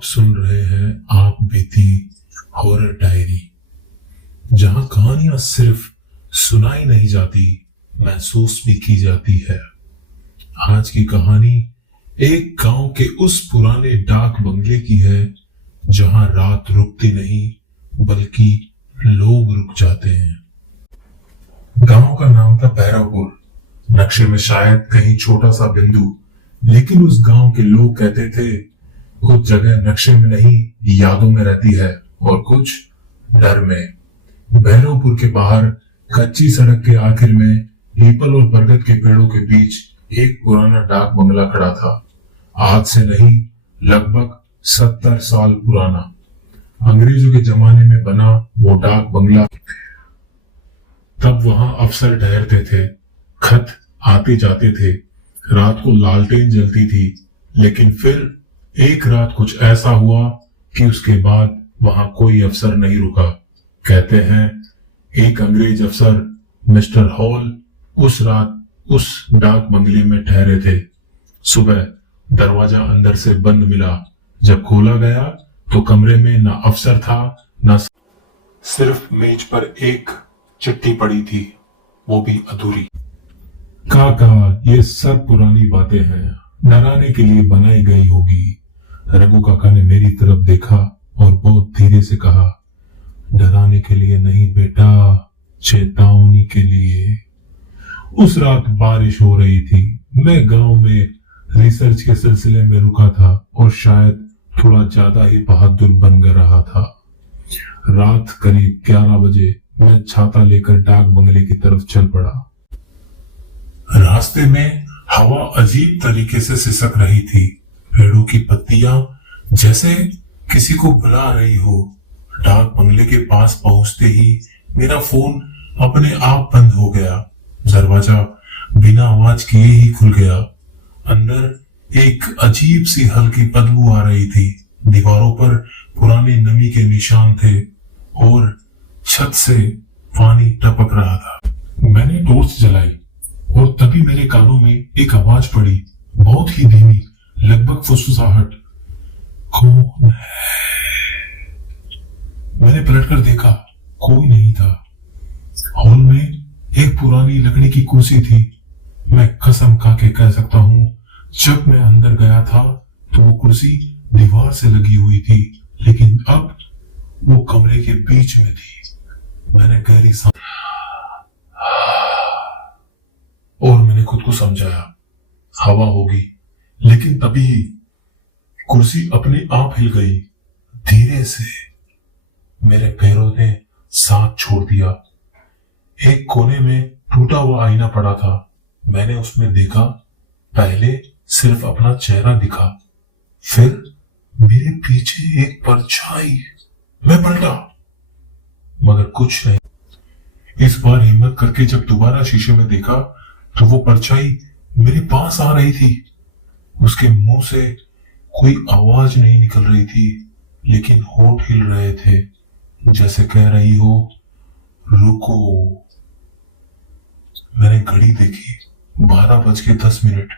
आप सुन रहे हैं आप बीती हॉरर डायरी, जहां कहानियां सिर्फ सुनाई नहीं जाती, महसूस भी की जाती है। आज की कहानी एक गांव के उस पुराने डाक बंगले की है जहां रात रुकती नहीं बल्कि लोग रुक जाते हैं। गांव का नाम था भैरवपुर। नक्शे में शायद कहीं छोटा सा बिंदु, लेकिन उस गांव के लोग कहते थे कुछ जगह नक्शे में नहीं यादों में रहती है और कुछ डर में। भैरवपुर के बाहर कच्ची सड़क के आखिर में पीपल और बरगद के पेड़ों के बीच एक पुराना डाक बंगला खड़ा था। आज से नहीं, लगभग 70 साल पुराना। अंग्रेजों के जमाने में बना वो डाक बंगला। तब वहां अफसर ठहरते थे, खत आते जाते थे, रात को लालटेन जलती थी। लेकिन फिर एक रात कुछ ऐसा हुआ कि उसके बाद वहां कोई अफसर नहीं रुका। कहते हैं एक अंग्रेज अफसर मिस्टर हॉल उस रात उस डाक बंगले में ठहरे थे। सुबह दरवाजा अंदर से बंद मिला। जब खोला गया तो कमरे में ना अफसर था, ना सिर्फ मेज पर एक चिट्ठी पड़ी थी, वो भी अधूरी। काका, ये सब पुरानी बातें हैं, डराने के लिए बनाई गई होगी। रघु काका ने मेरी तरफ देखा और बहुत धीरे से कहा, डराने के लिए नहीं बेटा, चेतावनी के लिए। उस रात बारिश हो रही थी। मैं गांव में रिसर्च के सिलसिले में रुका था और शायद थोड़ा ज्यादा ही बहादुर बन रहा था। रात करीब 11 बजे मैं छाता लेकर डाक बंगले की तरफ चल पड़ा। रास्ते में हवा अजीब तरीके से सिसक रही थी। पेड़ों की पत्तियां जैसे किसी को बुला रही हो। डाक बंगले के पास पहुंचते ही मेरा फोन अपने आप बंद हो गया। दरवाजा बिना आवाज किए ही खुल गया। अंदर एक अजीब सी हल्की बदबू आ रही थी। दीवारों पर पुरानी नमी के निशान थे और छत से पानी टपक रहा था। मैंने टॉर्च जलाई और तभी मेरे कानों में एक आवाज पड़ी, बहुत ही धीमी, लगभग फुसफुसाहट। कौन है? मैंने पलटकर देखा, कोई नहीं था। हॉल में एक पुरानी लकड़ी की कुर्सी थी। मैं कसम खा के कह सकता हूं, जब मैं अंदर गया था तो वो कुर्सी दीवार से लगी हुई थी, लेकिन अब वो कमरे के बीच में थी। मैंने गहरी सांस और मैंने खुद को समझाया हवा होगी, लेकिन तभी कुर्सी अपने आप हिल गई। धीरे से मेरे पैरों ने साथ छोड़ दिया। एक कोने में टूटा हुआ आईना पड़ा था। मैंने उसमें देखा। पहले सिर्फ अपना चेहरा दिखा, फिर मेरे पीछे एक परछाई। मैं पलटा मगर कुछ नहीं। इस बार हिम्मत करके जब दोबारा शीशे में देखा तो वो परछाई मेरे पास आ रही थी। उसके मुंह से कोई आवाज नहीं निकल रही थी, लेकिन होंठ हिल रहे थे, जैसे कह रही हो रुको। मैंने घड़ी देखी, 12:10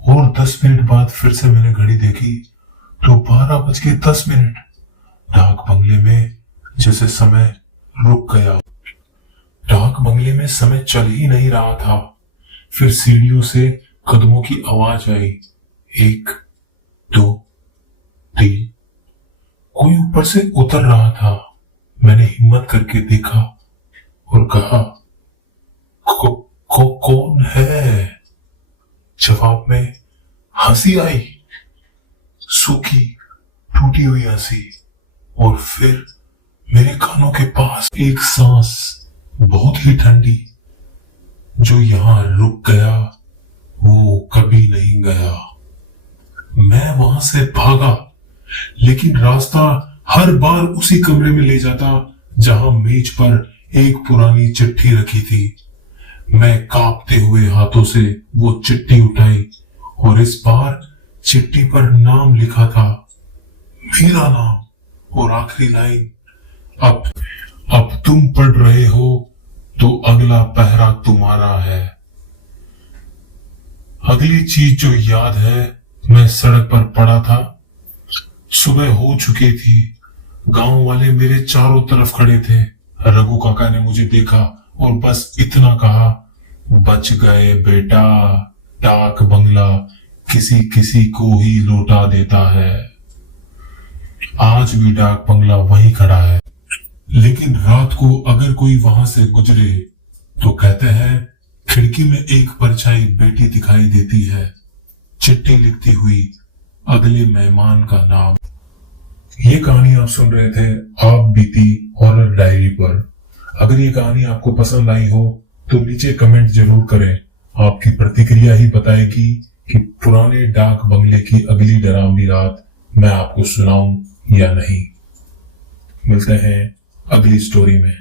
और 10 मिनट बाद फिर से मैंने घड़ी देखी तो 12:10। डाक बंगले में जैसे समय रुक गया। डाक बंगले में समय चल ही नहीं रहा था। फिर सीढ़ियों से कदमों की आवाज आई, 1 2 3। कोई ऊपर से उतर रहा था। मैंने हिम्मत करके देखा और कहा, कौन है? जवाब में हंसी आई, सूखी टूटी हुई हंसी। और फिर मेरे कानों के पास एक सांस, बहुत ही ठंडी, जो यहां रुक गया वो कभी नहीं गया। मैं वहां से भागा, लेकिन रास्ता हर बार उसी कमरे में ले जाता जहां मेज पर एक पुरानी चिट्ठी रखी थी। मैं कांपते हुए हाथों से वो चिट्ठी उठाई और इस बार चिट्ठी पर नाम लिखा था, मेरा नाम, और आखिरी लाइन, अब तुम पढ़ रहे हो तो अगला पहरा तुम्हारा है। अगली चीज जो याद है, मैं सड़क पर पड़ा था, सुबह हो चुकी थी। गांव वाले मेरे चारों तरफ खड़े थे। रघु काका ने मुझे देखा और बस इतना कहा, बच गए बेटा, डाक बंगला किसी किसी को ही लौटा देता है। आज भी डाक बंगला वहीं खड़ा है, लेकिन रात को अगर कोई वहां से गुजरे तो कहते हैं खिड़की में एक परछाई बेटी दिखाई देती है, चिट्ठी लिखती हुई अगले मेहमान का नाम। ये कहानी आप सुन रहे थे आप बीती हॉरर डायरी पर। अगर ये कहानी आपको पसंद आई हो तो नीचे कमेंट जरूर करें। आपकी प्रतिक्रिया ही बताएगी कि पुराने डाक बंगले की अगली डरावनी रात मैं आपको सुनाऊं या नहीं। मिलते हैं अगली स्टोरी में।